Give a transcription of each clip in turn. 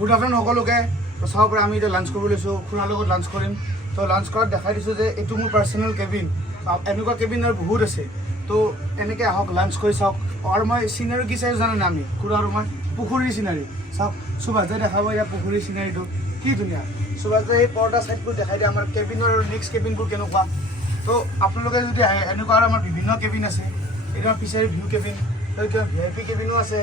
good afternoon সকলোকে চাব পাৰে আমি এতিয়া লাঞ্চ কৰিব লৈছোঁ খুৰাৰ লগত লাঞ্চ কৰিম তো লাঞ্চ কৰাত দেখাই দিছোঁ যে এইটো মোৰ পাৰ্চনেল কেবিন এনেকুৱা কেবিন আৰু বহুত আছে তো এনেকৈ আহক লাঞ্চ কৰি চাওক আৰু মই চিনাৰী কি চাইছোঁ জানে আমি খুৰা আৰু মই পুখুৰীৰ চিনাৰী চাওক সুভাষে দেখাব এতিয়া পুখুৰীৰ চিনাৰীটো কি ধুনীয়া সুভাষে সেই পৰ্দা ছাইডবোৰ দেখাই দিয়ে আমাৰ কেবিনৰ আৰু নেক্সট কেবিনবোৰ কেনেকুৱা তো আপোনালোকে যদি আহে এনেকুৱা আৰু আমাৰ বিভিন্ন কেবিন আছে এইটো আমাৰ ফিচাৰী ভিউ কেবিন VIP কেবিনো আছে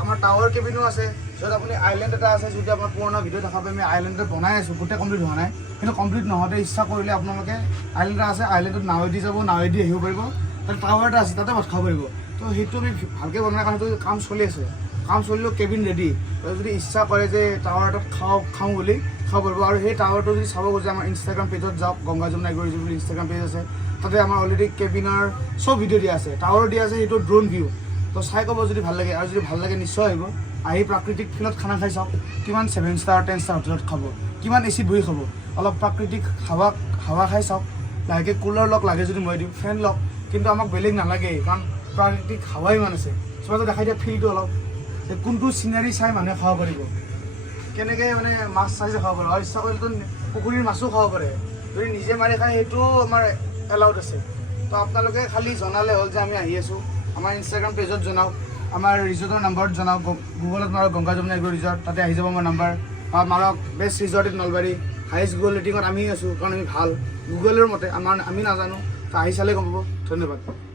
আমাৰ টাৱাৰ কেবিনো আছে য'ত আপুনি আইলেণ্ড এটা আছে যদি আপোনাৰ পুৰণা ভিডিঅ' দেখা পাই আমি আইলেণ্ডত বনাই আছোঁ গোটেই কমপ্লিট হোৱা নাই কিন্তু কমপ্লিট নহওঁতে ইচ্ছা কৰিলে আপোনালোকে আইলেণ্ড এটা আছে আইলেণ্ডত নাৱেদি যাব নাৱেদি আহিব পাৰিব তাত টাৱাৰ এটা আছে তাতে ভাত খাব পাৰিব তো সেইটো আমি ভালকৈ বনোৱাৰ কাৰণে কাম চলি আছে কাম চলিলেও কেবিন ৰেডি যদি ইচ্ছা কৰে যে টাৱাৰ এটাত খাওঁ বুলি খাব পাৰিব আৰু সেই টাৱাৰটো যদি চাব খোজে আমাৰ ইনষ্টাগ্ৰাম পেজত যাওক গংগা যমুনা এগ্ৰি বুলি ইনষ্টাগ্ৰাম পেজ আছে তাতে আমাৰ অলৰেডি কেবিনৰ চব ভিডিঅ' দিয়া আছে টাৱাৰো দিয়া আছে সেইটো ড্ৰোন ভিউ তো চাই ক'ব যদি ভাল লাগে আৰু যদি ভাল লাগে নিশ্চয় আহিব আহি প্ৰাকৃতিক ফিলত খানা খাই চাওক কিমান 7 ষ্টাৰ 10 ষ্টাৰ হোটেলত খাব কিমান এচিত বহি খাব অলপ প্ৰাকৃতিক হাৱা খাই চাওক লাহেকৈ কুলাৰ লওক লাগে যদি মই দিওঁ ফেন লওক কিন্তু আমাক বেলেগ নালাগে কাৰণ প্ৰাকৃতিক হাৱা ইমান আছে চবতে দেখাই দিয়া ফিলটো অলপ কোনটো চিনাৰী চাই মানুহে খাব পাৰিব কেনেকৈ মানে মাছ চাই খাব পাৰে আৰু ইচ্ছা কৰিলেতো পুখুৰীৰ মাছো খাব পাৰে যদি নিজে মাৰি খায় সেইটোও আমাৰ এলাউড আছে তো আপোনালোকে খালি জনালে হ'ল যে আমি আহি আছোঁ আমাৰ ইনষ্টাগ্ৰাম পেজত জনাওক আমাৰ ৰিজৰ্টৰ নাম্বাৰত জনাওক গুগলত মাৰক গংগা যমুনা এগ্ৰি ৰিজৰ্ট তাতে আহি যাব মোৰ নাম্বাৰ বা mark best resort in Nalbari highest Google ৰেটিঙত আমি আছোঁ কাৰণ আমি ভাল গুগলৰ মতে আমি নাজানো তো আহি চালে গম পাব ধন্যবাদ